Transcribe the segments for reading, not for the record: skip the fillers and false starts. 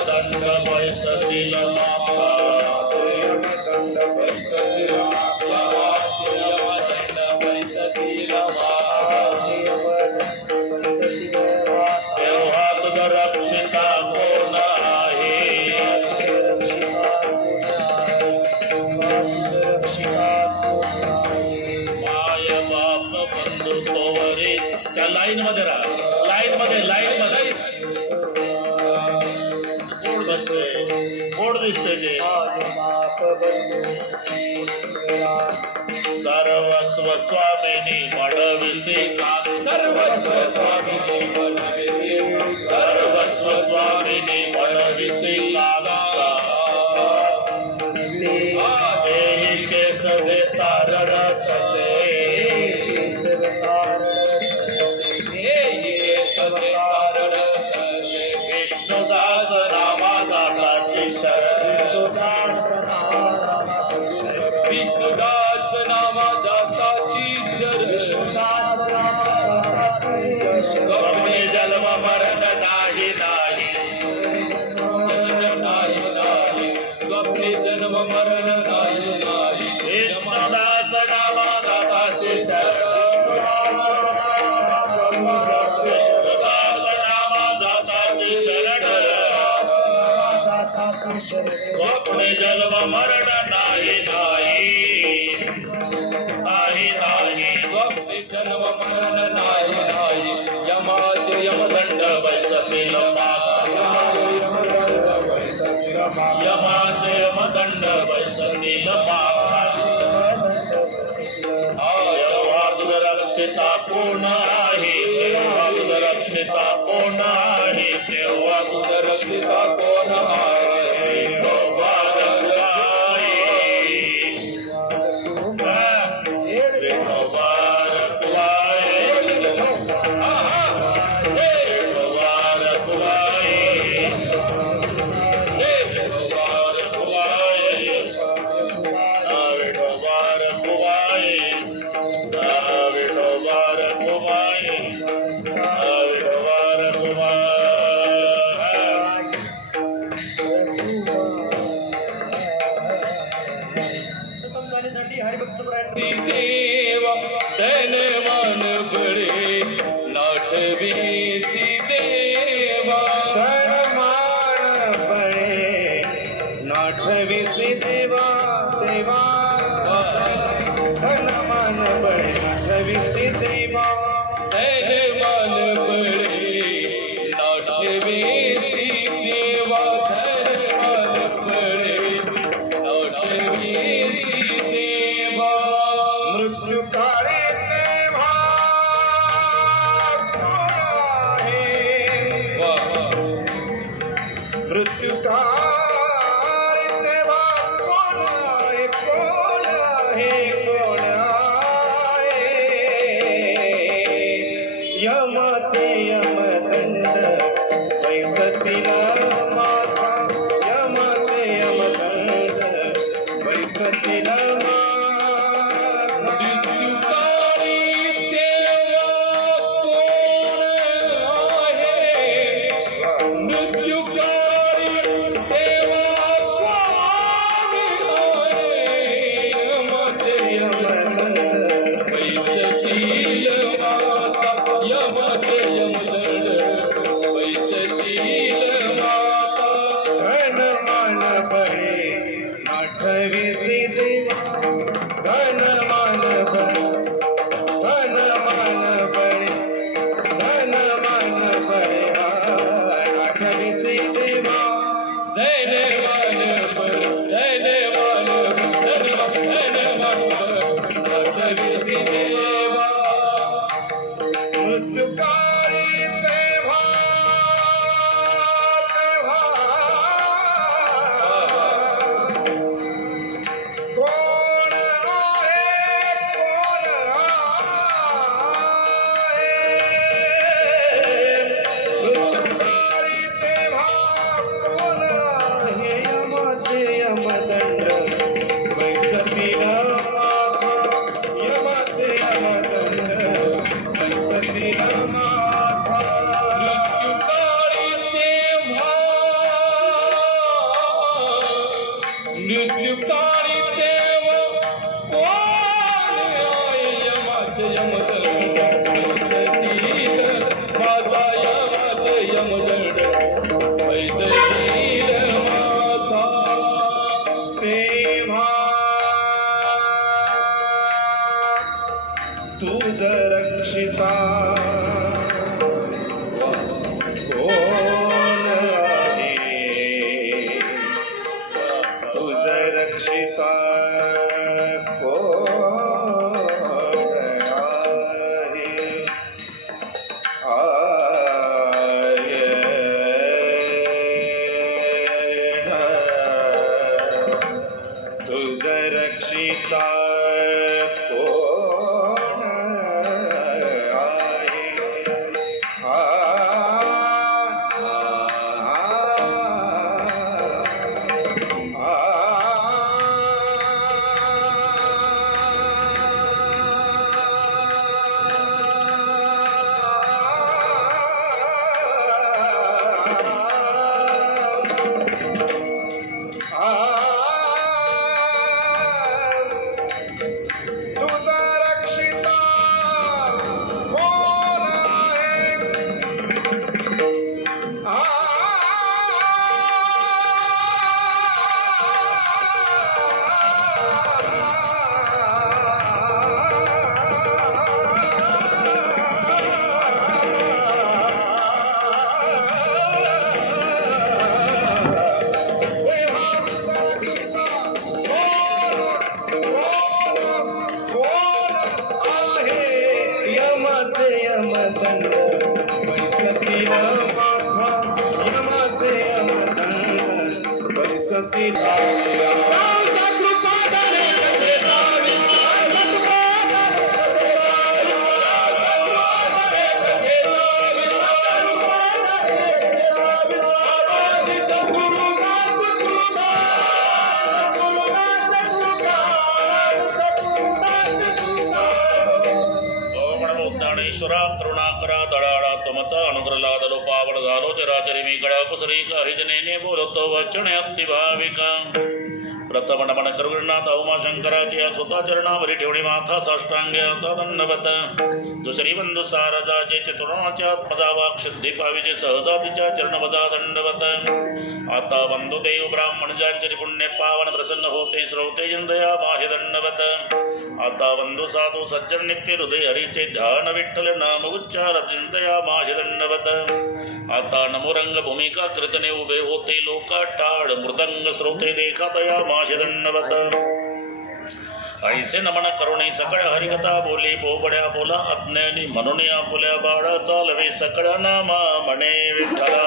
दंड बैसतील मामा दंड बैसतील तेव्हा तुझ रक्षिता कोण आहे माय बाप बंधू तोवरी त्या लाईन मध्ये राहा लाईन मध्ये गोड बसते गोड दिसते ते सर्वस्व स्वामिनी मडविसी सर्वस्व स्वामिनी मडविसी देही केस हे तारण तसे विष्णुदास नामादासाची शरण विष्णुदास नामादासाची शरण स्वप्ने जन्म मरण नाही स्वप्ने जन्म मरण नाही विष्णुदास नामादासाची शरण स्वप्ने जन्म मरण नाही स्वप्ने जन्म मरण नाही यमाचे यमदंड बैसतील यमाचे यमदंड बैसतील रक्षिता कोण आहे तेव्हा तुझ रक्षिता कोण आहे तेव्हा तुझ रक्षिता कोण आहे रक्षिता कोण आहे ज्ञानेश्वरा करुणाकरा दळाळा तुमचा अनुग्रला दलो पावड झालो चराचरी मी कळा कुसरी काही जनेने बोलतो वचन अति भाविका प्रथम नमन करुणात उमा शंकराची स्वतः चरणावरी ठेवणी माथा साष्टांग्य दंडवत दुसरी बंधू सारजाचे चतुर्णाच्या पदावाक शुद्धी पावीचे सहजातीच्या चरणपदा दंडवत आता बंधू देव ब्राह्मण ज्यांचे पुण्य पावन प्रसन्न होते श्रोते जंदया माहे दंडवत आता बंधू साधू सज्जन नित्य हृदय हरीचे ध्यान विठ्ठल नाम उच्चार चिंतया माहे दंडवत आता नमो रंग भूमिका कीर्तने उभे होते लोका टाळ मृदंग श्रोते देखा दया माहे दंडवत ऐसे नमन करुणे सकळ हरिकथा बोली बोबड्या बोला अज्ञानी म्हणून आपुल्या बाळा चालवे सकळ नामा म्हणे विठ्ठला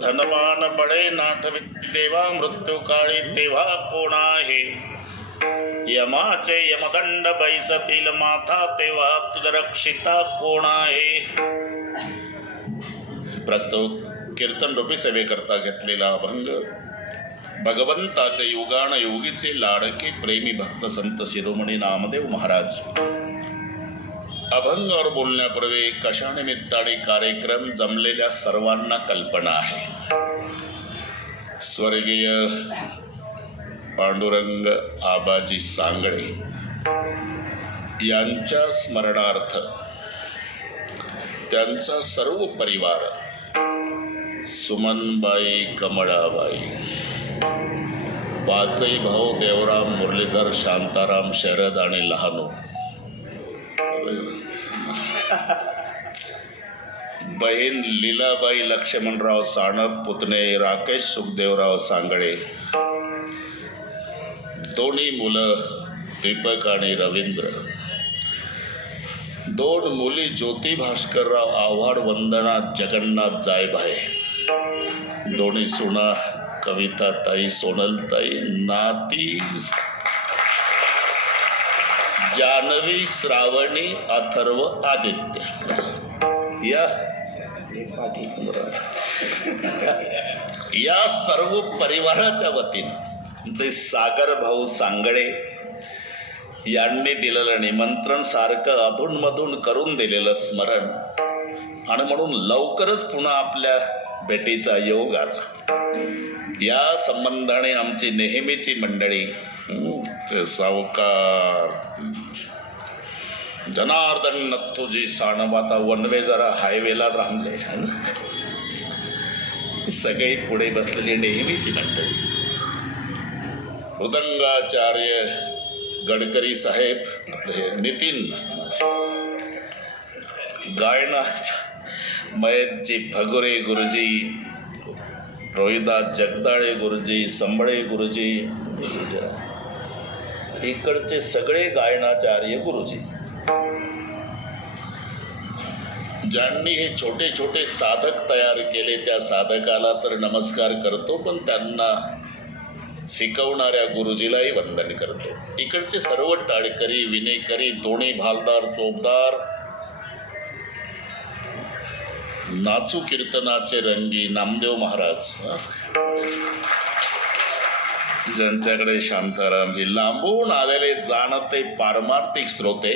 धनवान बडे नाथ देवा मृत्यू काळी तेव्हा कोण आहे यमाचे यमदंड बैसतील माथा तेव्हा तुझ रक्षिता कोण आहे. प्रस्तुत कीर्तन रूपी सेवेकरता घेतलेला अभंग भगवंताचे युगान योगीचे लाडके प्रेमी भक्त संत शिरोमणी नामदेव महाराज. अभंगावर बोलण्यापूर्वी कशानिमित्ताने कार्यक्रम जमलेल्या सर्वांना कल्पना आहे. स्वर्गीय पांडुरंग आबाजी सांगळे यांच्या स्मरणार्थ त्यांचा सर्व परिवार सुमनबाई, कमळाबाई, पाचही भाऊ देवराम, मुरलीधर, शांताराम, शरद आणि लहानू, बहीण लीलाबाई लक्ष्मणराव साणप, पुतणे राकेश सुखदेवराव सांगळे, दोन्ही मुलं दीपक आणि रवींद्र, दोन मुली ज्योती भास्करराव आव्हाड, वंदना जगन्नाथ जायभाय, दोन्ही सुना कविता ताई, सोनल ताई, नाती जानवी, श्रावणी, अथर्व, आदित्य. या सर्व परिवाराच्या वतीने जे सागर भाऊ सांगळे यांनी दिलेलं निमंत्रण, सारखं अधूनमधून करून दिलेलं स्मरण, आणि म्हणून लवकरच पुन्हा आपल्या भेटीचा योग आला. या संबंधाने आमची नेहमीची मंडळी सावकार जनार्दन नथुजी साणप आता वनवे जरा हायवेला थांबले, सगळी पुढे बसलेली नेहमीची मंडळी. मृदंगाचार्य गडकरी साहेब, नितीन गायना मयतजी भगुरे गुरुजी, रोहिदास जगदाळे गुरुजी, संबळे गुरुजी, इकडचे सगळे गायनाचार्य गुरुजी, ज्यांनी हे छोटे छोटे साधक तयार केले त्या साधकाला तर नमस्कार करतो, पण त्यांना शिकवणाऱ्या गुरुजीलाही वंदन करतो. इकडचे सर्व टाळकरी, विनेकरी, दोन्ही भालदार, चोपदार, नाचू कीर्तनाचे रंगी नामदेव महाराज, ज्यांच्याकडे शांताराम, हे लांबून आलेले जाणते पारमार्थिक श्रोते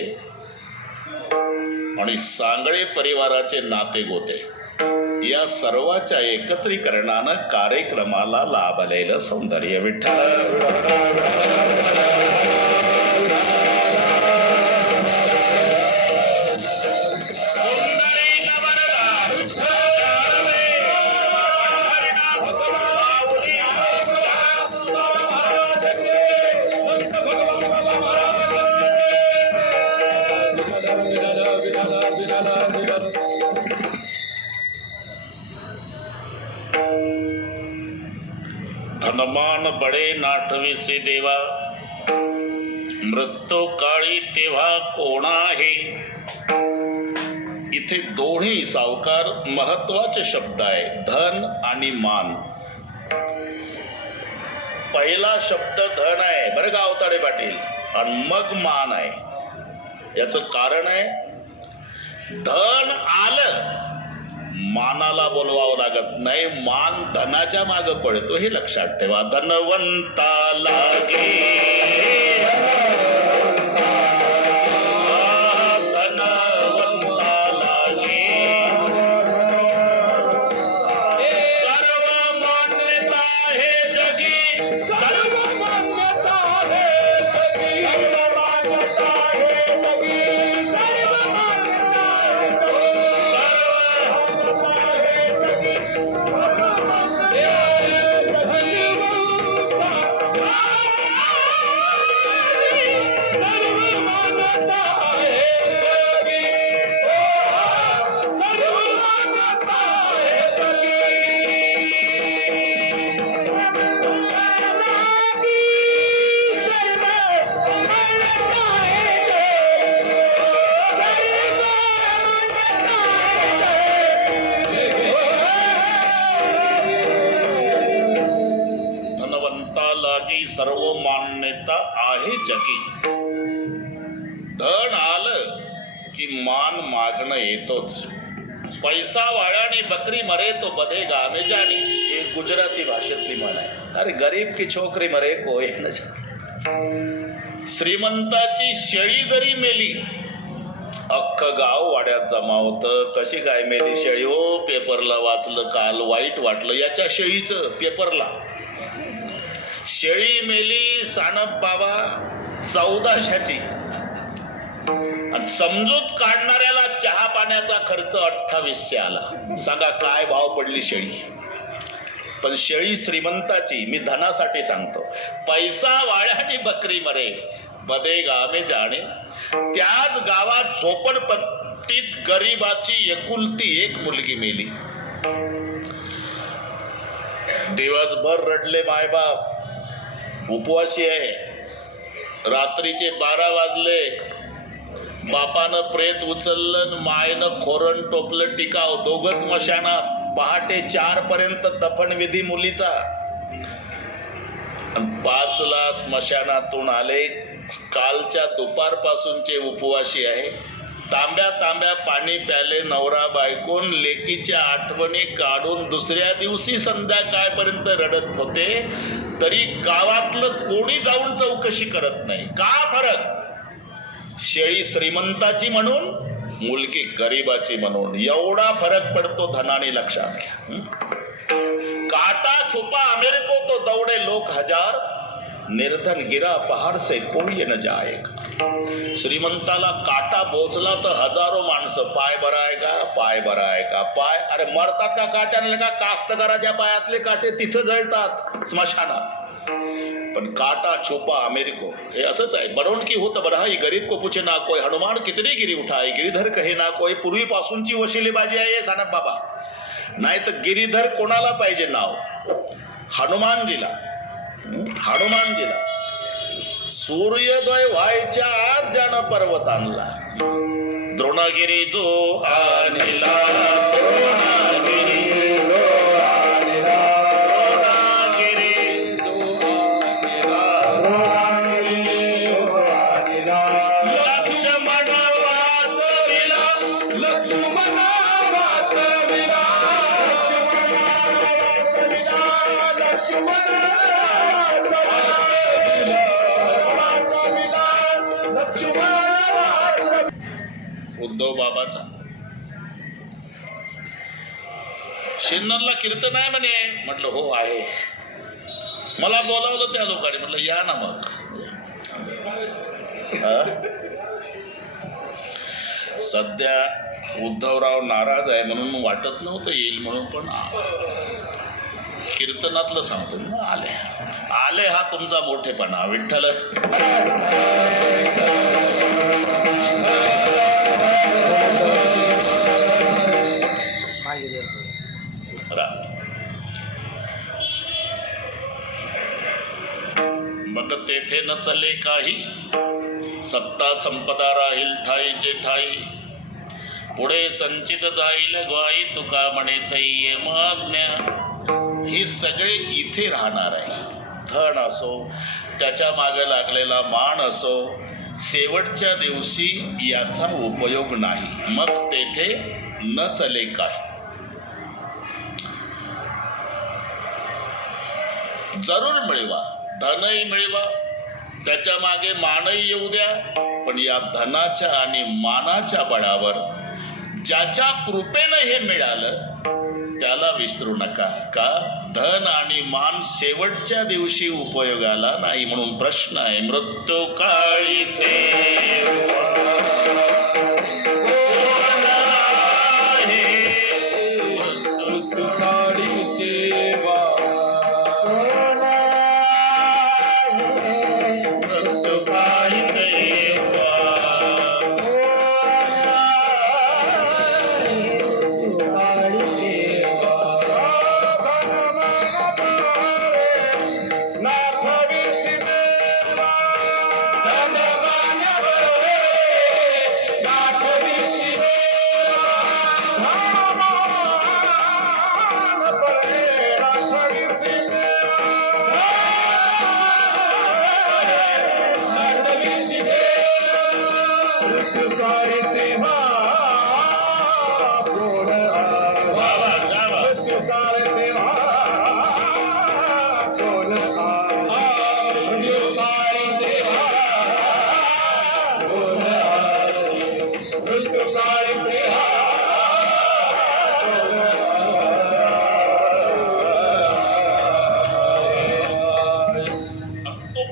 आणि सांगळे परिवाराचे नाते गोते, या सर्वाच्या एकत्रीकरणानं कार्यक्रमाला लाभलेलं सौंदर्य. धनमान बडे नाठविसे देवा, मृत्यू काळी तेव्हा कोण आहे. इथे दोन्ही सावकार महत्वाचे शब्द आहे, धन आणि मान. पहिला शब्द धन आहे बरं का अवताडे पाटील, आणि मग मान आहे. याचं कारण आहे, धन आलं मानाला बोलवावं लागत नाही, मान धनाच्या मागे पडतो, हे लक्षात ठेवा. धनवंता लागे सर्व मान्यता आहे जगी. धन आलं की मान मागणं येतोच. पैसा वाळानी बकरी मरे तो बधेगा में जानी, एक गुजराती भाषेतली म्हण आहे. अरे गरीब की छोकरी मरे कोई न जाणे. श्रीमंताची शेळी जरी मेली, अख्खं गाव वाड्यात जमा होतं. कशी काय मेली शेळी हो, पेपरला वाचलं काल, वाईट वाटलं याच्या शेळीचं. पेपरला शेळी मेली सानप बाबा 1400ची, आणि समजूत काढणाऱ्याला चहा पाण्याचा खर्च 2800 आला. सांगा काय भाव पडली शेळी. पण शेळी श्रीमंताची, मी धनासाठी सांगतो. पैसा वाळ्यानी बकरी मरे बधेगा में जाणे. त्याच गावात झोपडपट्टीत गरीबाची एकुलती एक मुलगी मेली. दिवसभर रडले मायबाप, उपवासी आहे. रात्रीचे 12 वाजले, बापानं प्रेत उचललं, मायनं खोरण टोपलं टिकाव. दोघच स्मशानात. पहाटे 4 पर्यंत दफनविधी मुलीचा. 5ला स्मशानातून आले. कालच्या दुपारपासूनचे उपवासी आहे. तांब्या तांब्या पाणी प्याले नवरा बायकोन. लेकीच्या आठवणी काढून दुसऱ्या दिवशी संध्याकाळपर्यंत रडत होते. तरी गावातलं कोणी जाऊन चौकशी करत नाही. का फरक? शेळी श्रीमंताची म्हणून, मुलगी गरीबाची म्हणून. एवढा फरक पडतो धनाने, लक्षात घ्या. काटा छुपा अमेरिको तो दौड़े लोक हजार, निर्धन गिरा पहाड़ से कोई न जाएगा. श्रीमंताला काटा बोचला तर हजारो माणसं पाय भराय का, पाय भराय का, पाय. अरे मरतात का काट्याने का? कास्तकाराच्या पायातले काटे तिथं जळतात स्मशानात. पण काटा छुपा अमेरिको हे असंच आहे. बनवून की होतं बरं. ही गरीब को पूछे ना कोय, हनुमान कितनी गिरी उठाय, गिरीधर कहे ना कोय. पूर्वीपासूनची वशिलेबाजी आहे सानप बाबा. नाही तर गिरीधर कोणाला पाहिजे नाव? हनुमानजीला. सूर्योदय व्हायच्या आत ज्यानं पर्वत आणला. द्रोणगिरी जो आणला, उद्धव बाबाचा. शिन्नरला कीर्तन आहे म्हणे. म्हटलं हो आहे. मला बोलावलं त्या लोकांनी. म्हटलं या ना मग. सध्या उद्धवराव नाराज आहे म्हणून वाटत नव्हतं येईल म्हणून, पण कीर्तनातलं सांगतो ना, आले हा तुमचा मोठेपणा. विठ्ठल मग तेथे न चले काही, सत्ता संपदा राहील ठाईचे ठाई. पुढे संचित जाईल ग्वाई, तुका म्हणे तैये महाज्ञा. ही सगळे इथे राहणार आहे. धन असो, त्याच्या मागे लागलेला मान असो, शेवटच्या दिवशी याचा उपयोग नाही. मग तेथे न चले काय. जरूर मिळवा, धनही मिळवा, त्याच्या मागे मानही येऊ द्या, पण या धनाच्या आणि मानाच्या बळावर ज्याच्या कृपेनं हे मिळालं त्याला विसरू नका. का धन आणि मान शेवटच्या दिवशी उपयोगाला नाही. म्हणून प्रश्न आहे, मृत्यू काळी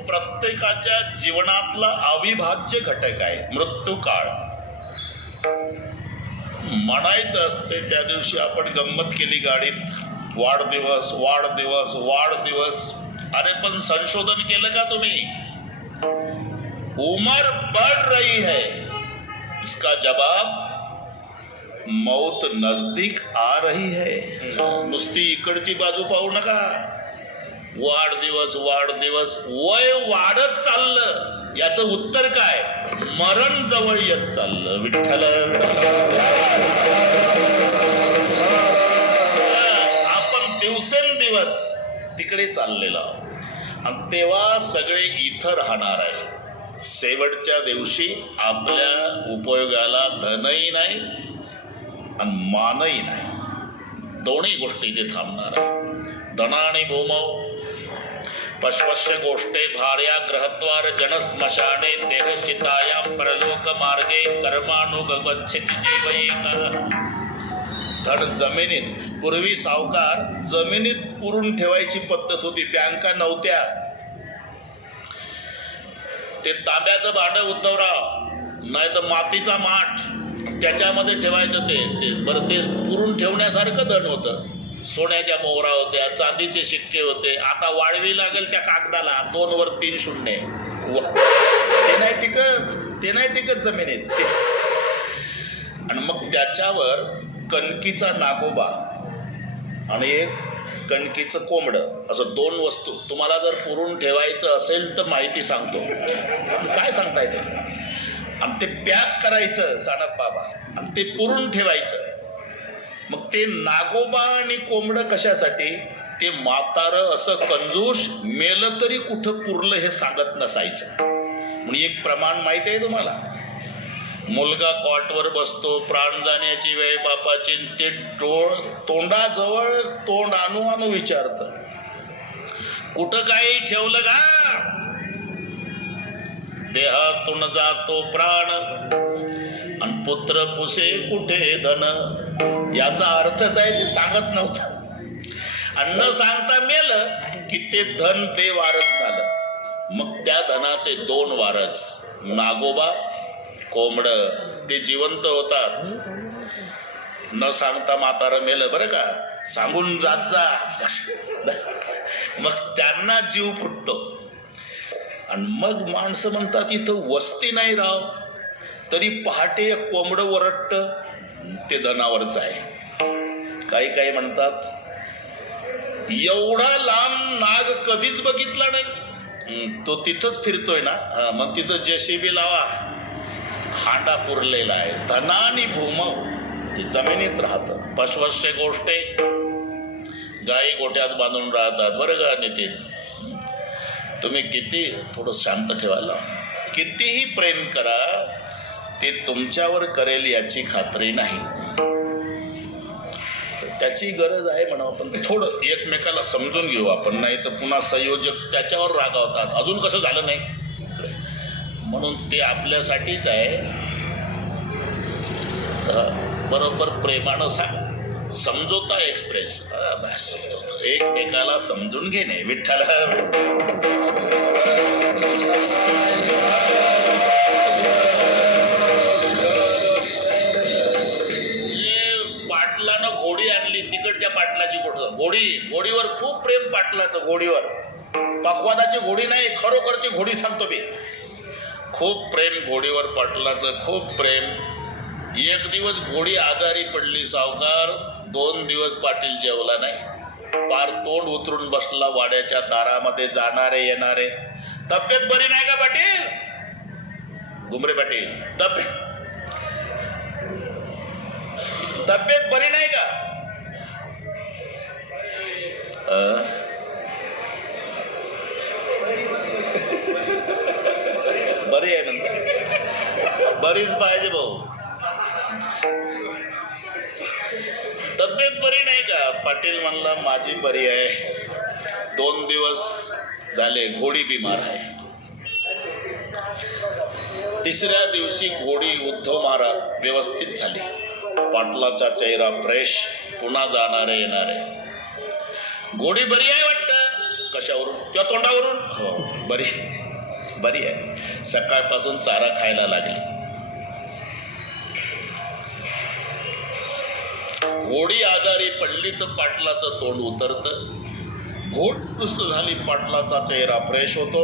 प्रत्येकाच्या जीवनातला अविभाज्य घटक आहे. मृत्यू काळ म्हणायचं असते. त्या दिवशी आपण गंमत केली गाडीत, वाढदिवस वाढदिवस वाढदिवस. अरे पण संशोधन केलं का तुम्ही? उम्र बढ़ रही है, इसका जवाब मौत नजदीक आ रही है. नुसती इकडची बाजू पाहू नका. वाढदिवस वाढदिवस, वय वाढत चाललं, याचं उत्तर काय? मरण जवळ येत चाललं. विठ्ठल आपण दिवसेंदिवस तिकडे चाललेलो आहोत. आणि तेव्हा सगळे इथं राहणार आहे. शेवटच्या दिवशी आपल्या उपयोगाला धनही नाही आणि मानही नाही. दोन्ही गोष्टी ते थांबणार आहे. धनानी भूमौ पश्वस्य गोष्टे भार्या ग्रहद्वार जनस्मशाने देहश्चितायां परलोक मार्गे कर्मानुगच्छति जीव एका. धन जमिनीत. पूर्वी सावकार जमिनीत पुरून ठेवायची पद्धत होती. बँका नव्हत्या. ते तांब्याचं भांड उद्धवराव, नाही तर मातीचा माठ, त्याच्यामध्ये ठेवायचं. ते बरं ते पुरून ठेवण्यासारखं धन होतं. सोन्याच्या मोहरा होत्या, चांदीचे शिक्के होते. आता वाळवी लागेल त्या कागदाला 2 वर 3 शून्य. ते नाही टिकत जमिनीत. आणि मग त्याच्यावर कणकीचा नागोबा आणि एक कणकीचं कोंबडं, असं 2 वस्तू. तुम्हाला जर पुरून ठेवायचं असेल तर माहिती सांगतो, काय सांगता येतं. आणि ते पॅक करायचं सानप बाबा आणि ते पुरून ठेवायचं. मग ते नागोबा आणि कोंबडं कशासाठी? ते म्हातारं असं कंजूस मेलं तरी कुठं पुरलं हे सांगत नसायचं. म्हणून एक प्रमाण माहिती आहे तुम्हाला. मुलगा कॉटवर बसतो, प्राण जाण्याची वेळ बापाची, ते तोंडाजवळ तोंड आणू विचारत, कुठं काही ठेवलं का? देहातून जातो प्राण आणि पुत्र पुसे कुठे धन. याचा अर्थच आहे ते सांगत नव्हतं. आणि न सांगता मेलं की ते धन बेवारस झालं. मग त्या धनाचे 2 वारस, नागोबा कोंबड, ते जिवंत होतात. न सांगता म्हातारं मेलं बरं का, सांगून जात जा. मग त्यांना जीव फुटतो. आणि मग माणसं म्हणतात इथं वस्ती नाही राव, तरी पहाटे एक कोंबडं वरटत, ते धनावरच आहे. काही म्हणतात एवढा लांब नाग कधीच बघितला नाही, तो तिथंच फिरतोय ना. मग तिथं जेसीबी लावा, हांडा पुरलेला आहे. धनानी भूमव, ती जमिनीत राहतं. पशवश्य गोष्ट आहे. गाई गोठ्यात बांधून राहतात बरं का नितीन. तुम्ही किती, थोडं शांत ठेवायला, कितीही प्रेम करा, ते तुमच्यावर करेल याची खात्री नाही. त्याची गरज आहे म्हणा. आपण थोडं एकमेकाला समजून घेऊ आपण, नाही तर पुन्हा संयोजक त्याच्यावर रागावतात, अजून कसं झालं नाही. म्हणून ते आपल्यासाठीच आहे. बरोबर प्रेमानं सांग, समजोता एक्सप्रेस, एकमेकाला समजून घेणे. विठ्ठल पाटलानं घोडी आणली, तिकडच्या पाटलाची घोडीवर खूप प्रेम पाटलाचं. घोडीवर, पक्वादाची घोडी नाही, खरोखरची घोडी सांगतो मी. खूप प्रेम घोडीवर पाटलाचं, खूप प्रेम. एक दिवस घोडी आजारी पडली सावकार. 2 दिवस पाटील जेवला नाही. पार तोंड उतरून बसला वाड्याच्या दारामध्ये. जाणारे येणारे, तब्येत बरी नाही का पाटील? गुमरे पाटील, तब्येत बरी नाही का? बरी आहे नंतर, बरीच पाहिजे भाऊ. तब्येत बरी नाही का? पाटील म्हणला माझी बरी आहे. 2 दिवस झाले घोडी बिमार आहे. 3ऱ्या दिवशी घोडी उद्धव महाराज व्यवस्थित झाली. पाटलाचा चेहरा फ्रेश, पुन्हा जाणारे येणारे. घोडी बरी आहे वाटतं. कशावरून? किंवा तोंडावरून? हो, बरी आहे. सकाळपासून चारा खायला लागली. घोडी आजारी पडली तर पाटलाचं तोंड उतरतं. घोड दुरुस्त झाली, पाटलाचा चेहरा फ्रेश होतो.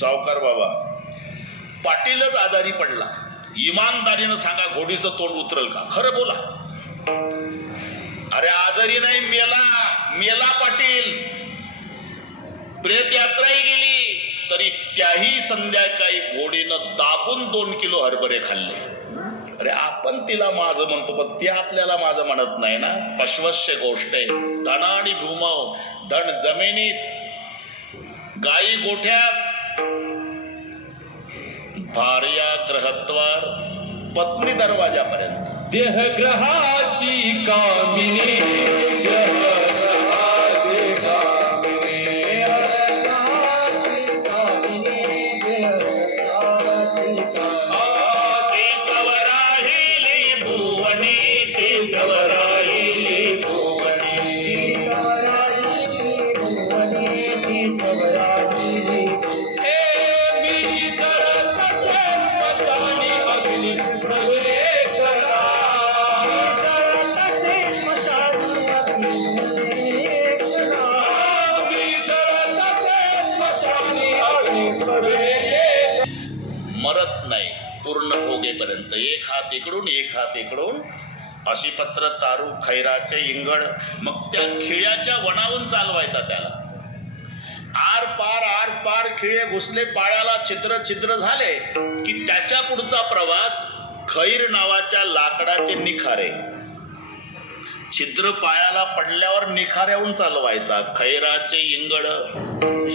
सावकार बाबा, पाटीलच आजारी पडला, इमानदारीनं सांगा घोडीचं तोंड उतरल का? खरं बोला. अरे आजारी नाही, मेला पाटील. प्रेत यात्राही गेली, तरी त्याही संध्याकाळी घोडीनं दाबून 2 किलो हरभरे खाल्ले. अरे आपण तिला माझं म्हणतो, पण ती आपल्याला माझं म्हणत नाही ना. पशवश्य गोष्ट आहे. धनानी भूमव, धन जमिनीत, गाई गोठ्यात, भार्या ग्रहद्वार, पत्नी दरवाजापर्यंत. देहग्रहाची कामिनी, मरत नाही पूर्ण भोगेपर्यंत. एक हात इकडून एक हात इकडून अशी पत्र तारू खैराचे इंगळ. मग त्या खिळ्याच्या वनावून चालवायचा त्याला. आर पार खिळे घुसले पाळ्याला, छिद्र छिद्र झाले की त्याच्या पुढचा प्रवास खैर नावाच्या लाकडाचे निखारे. छिद्र पायाला पडल्यावर निखाऱ्याहून चालवायचा. खैराचे इंगळ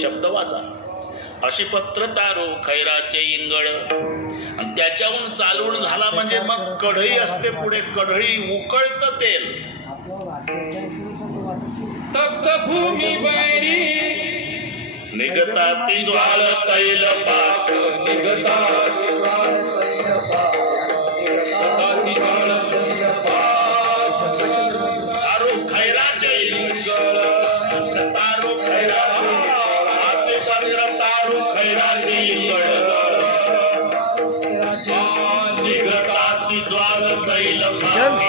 शब्द वाचा. अशी पत्र तारू खैराचे इंगळ. आणि त्याच्याहून चालवून झाला म्हणजे मग कढई असते पुढे. कढई उकळतं तेल. तप्त भूमी बैरी निघता ती ज्वाल तैल पाक. निघता ती ज्वाल तैल पाक. तारू खैराचे इंगळ. तारू खैराचे असे पत्र तारू खैराचे इंगळ. निघता ती ज्वाल तैल पाक.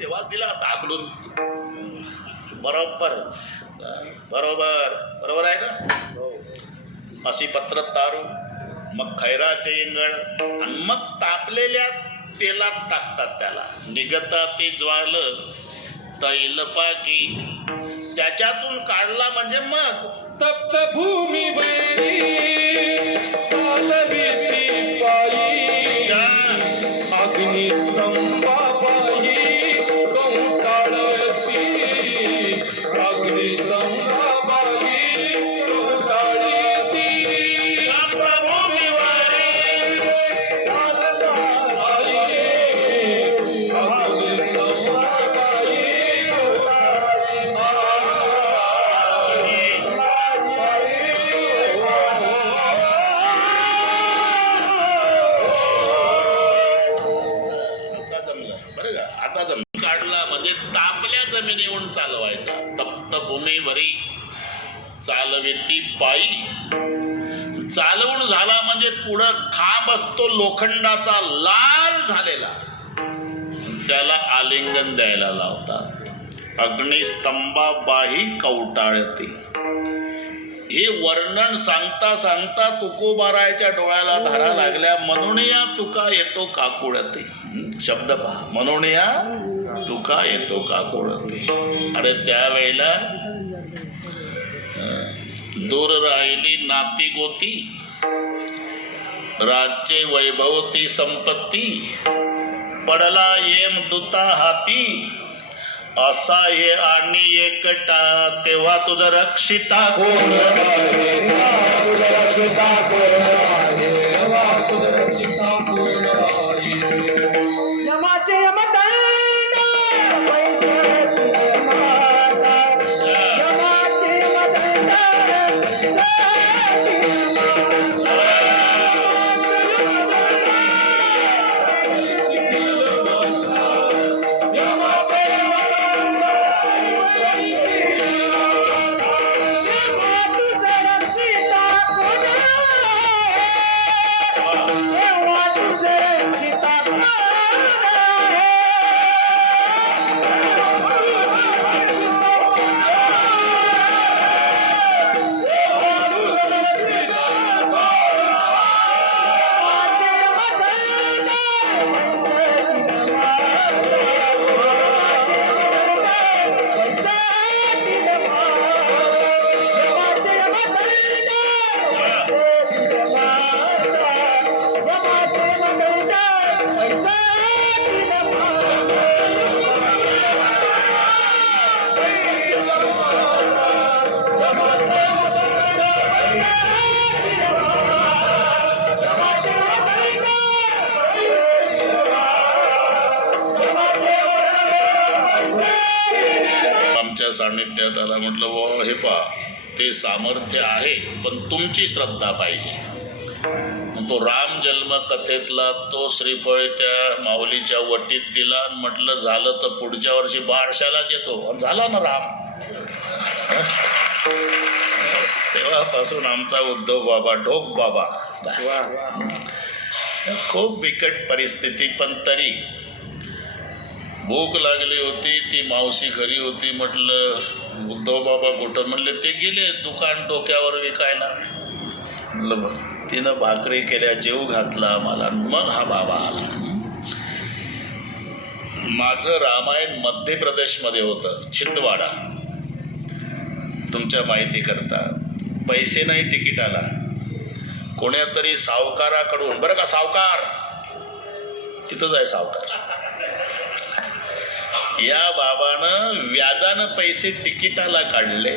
तेव्हाच दिला ताकलून. बरोबर बरोबर बरोबर आहे ना. अशी पत्र तारू मग खैराचे इंगळ. आणि मग तापलेल्या तेलात टाकतात त्याला. निघता ते ज्वाल तैल पाकी. त्याच्यातून काढला म्हणजे मग तप्त भूमी बैरी चालविती पायी. अग्नी स्तंभापायी कौटाळती. अग्नी स्तंभापायी कौटाळती. काढला म्हणजे तापल्या जमिनीवरून चालवायचा. तप्त भूमीवरी चालविती पायी. चालवून झाला म्हणजे पुढं खांब असतो लोखंडाचा लाल झालेला, त्याला आलिंगन द्यायला लावतात. अग्निस्तंभाबाही कवटाळती. हे वर्णन सांगता सांगता तुकोबारायच्या डोळ्याला धारा लागल्या. म्हणून या तुका येतो काकुळती. शब्द पहा. म्हणून या तुका येतो काकुळती. अरे त्यावेळेला दूर राहिली नाती गोती. राज्य वैभवती संपत्ती. पडला येम दूता हाती. असा ये आणि एकटा. तेव्हा तुझं रक्षिता कोण. यमाचे यमदंड पैसे माता. यमाचे यमदंड सानिध्यात आला. म्हटलं वा हे पा ते सामर्थ्य आहे पण तुमची श्रद्धा पाहिजे. तो राम जन्म कथेतला तो श्रीफळ त्या माऊलीच्या वटीत दिला. म्हटलं झालं तर पुढच्या वर्षी बारशालाच येतो. झाला ना राम. तेव्हापासून आमचा उद्धव बाबा ढोक बाबा. खूप बिकट परिस्थिती, पण तरी भूक लागली होती. ती मावशी घरी होती. म्हटलं उद्धव बाबा कुठं? म्हणले ते गेले दुकान डोक्यावर विकायला. म्हणलं तिनं भाकरी केल्या, जेव घातला मला, मग हा बाबा आला. माझं रामायण मध्य प्रदेशमध्ये होतं, छिंदवाडा. तुमच्या माहिती करता पैसे नाही तिकिटाला. कोण्यातरी सावकाराकडून, बरं का सावकार, तिथंच आहे सावकार, या बाबानं व्याजानं पैसे तिकिटाला काढले.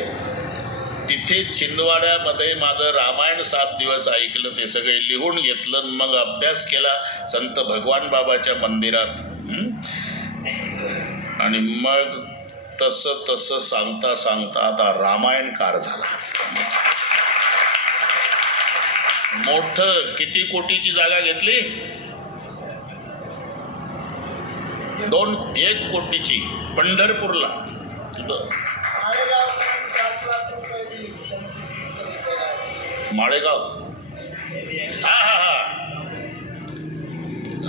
तिथे छिंदवाड्यामध्ये माझं रामायण 7 दिवस ऐकलं, ते सगळे लिहून घेतलं, मग अभ्यास केला संत भगवान बाबाच्या मंदिरात. आणि मग तसं तसं सांगता सांगता आता रामायणकार झाला. मोठं किती कोटीची जागा घेतली? 1 कोटीची पंढरपूरला. माळेगाव, हा हा हा,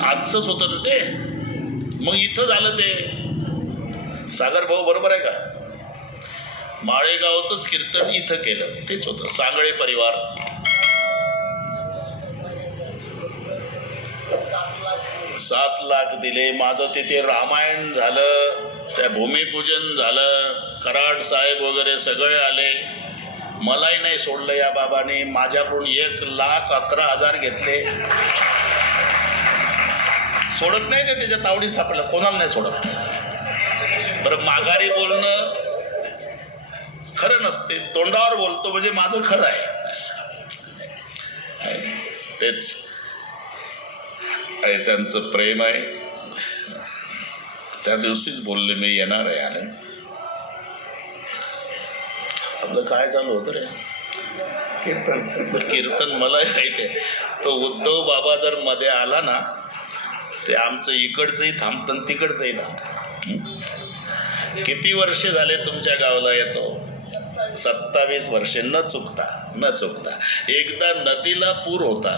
आजच होतं ना ते. मग इथं झालं ते. सागर भाऊ बरोबर आहे का? माळेगावच कीर्तन इथं केलं, तेच होतं. सांगळे परिवार. 7 लाख दिले. माझं तिथे रामायण झालं, त्या भूमिपूजन झालं, कराड साहेब वगैरे सगळे आले. मलाही नाही सोडलं या बाबाने. माझ्याकडून 1,11,000 घेतले. सोडत नाही ते, त्याच्या तावडीत सापडलं, कोणाला नाही सोडत. बरं, माघारी बोलणं खरं नसते, तोंडावर बोलतो म्हणजे माझं खरं आहे. तेच आहे, त्यांचं प्रेम आहे. त्या दिवशीच बोलले मी येणार आहे. आले. आपलं काय चालू होतं रे? कीर्तन. मला माहिती आहे, तो उद्धव बाबा जर मध्ये आला ना, ते आमचं इकडचंही थांबतं तिकडचंही थांबतं. किती वर्ष झाले तुमच्या गावाला येतो? 27 वर्षे, न चुकता. एकदा नदीला पूर होता,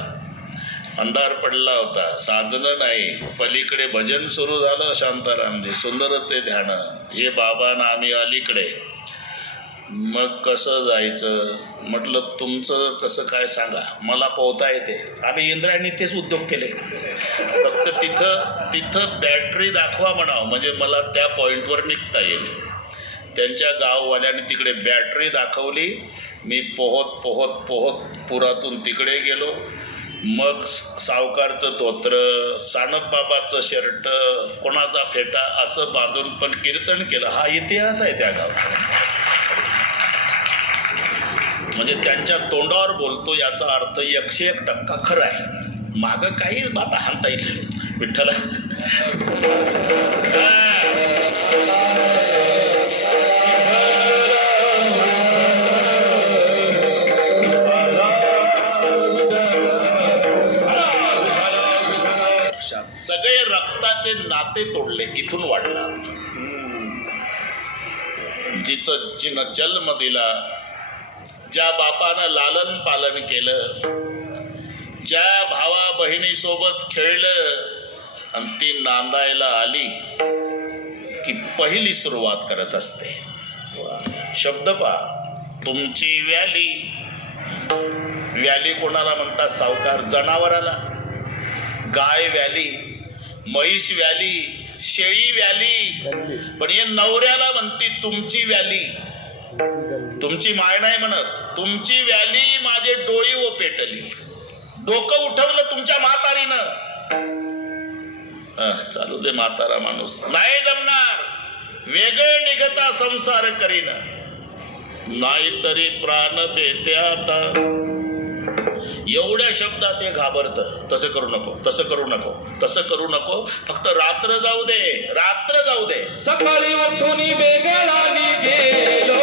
अंधार पडला होता, साधनं नाही. पलीकडे भजन सुरू झालं, शांतारामजी सुंदर ते ध्यान. हे बाबा ना आम्ही अलीकडे. मग कसं जायचं? म्हटलं तुमचं कसं काय सांगा, मला पोहता येते. आम्ही इंद्रायणी तेच उद्योग केले. फक्त तिथं बॅटरी दाखवा म्हणावं, म्हणजे मला त्या पॉईंटवर निघता येईल. त्यांच्या गाववाल्याने तिकडे बॅटरी दाखवली. मी पोहत पुरातून तिकडे गेलो. मग सावकारचं धोत्र, सानप बाबाचं शर्ट, कोणाचा फेटा असं बांधून पण कीर्तन केलं. हा इतिहास आहे त्या गावचा. म्हणजे त्यांच्या तोंडावर बोलतो याचा अर्थ 101% खरं आहे. मागं काही बाबा हाणता येईल. विठ्ठला सगळे रक्ताचे नाते तोडले. इथून वाढला. जिनं जन्म दिला, ज्या बापानं लालन पालन केलं, ज्या भावा बहिणी सोबत खेळलं, आणि ती नांदायला आली की पहिली सुरुवात करत असते. शब्द पहा, तुमची व्याली. व्याली कोणाला म्हणतात? सावकार. जनावराला गाय व्याली, म्हैस व्याली, शेळी व्याली. पण हे नवऱ्याला म्हणते तुमची व्याली. तुमची माय नाही म्हणत, तुमची व्याली. माझे डोळी व पेटली. डोकं उठवलं तुमच्या म्हातारीनं. चालू दे म्हातारा माणूस. नाही जमणार. वेगळे निघता संसार करीन, नाहीतरी प्राण देते आता. एवढ्या शब्दात ते घाबरत. तसं करू नको, तसं करू नको, तसं करू नको. फक्त रात्र जाऊ दे, रात्र जाऊ दे. सकाळी उठून वेगळा गेलो,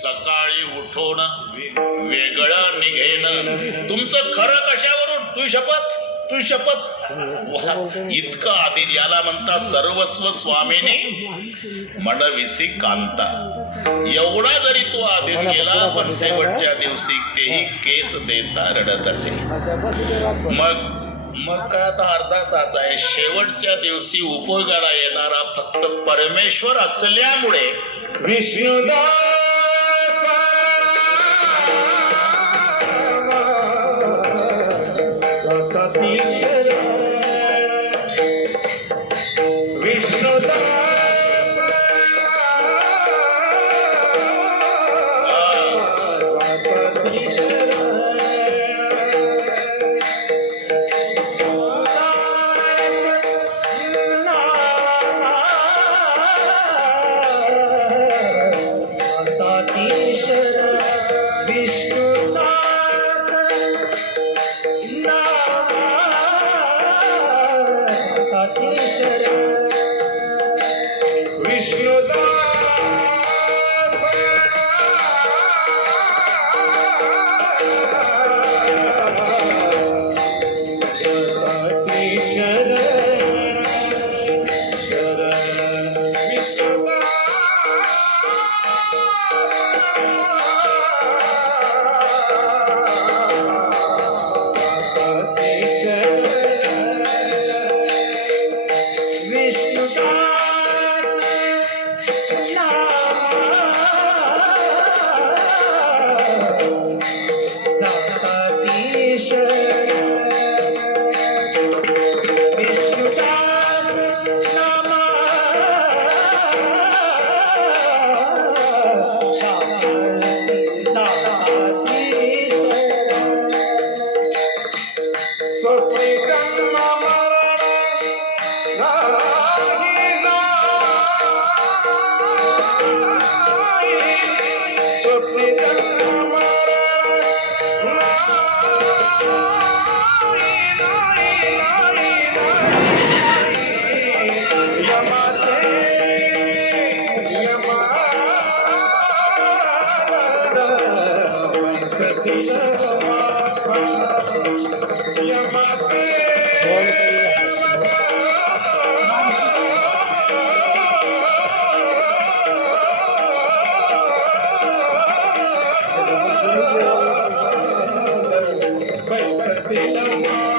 सकाळी उठून वेगळा निघेन. तुमचं खरं कशावरून? तू शपथ तू शपथ. वा, इतकं आधी याला म्हणता सर्वस्व स्वामीनी म्हणविसी कांता. एवढा जरी तो आधी गेला पण शेवटच्या दिवशी तेही केस देता रडत असे. मग काय आता अर्धा तास आहे. शेवटच्या दिवशी उपयोगाला येणारा फक्त परमेश्वर असल्यामुळे विष्णुदास Thank you.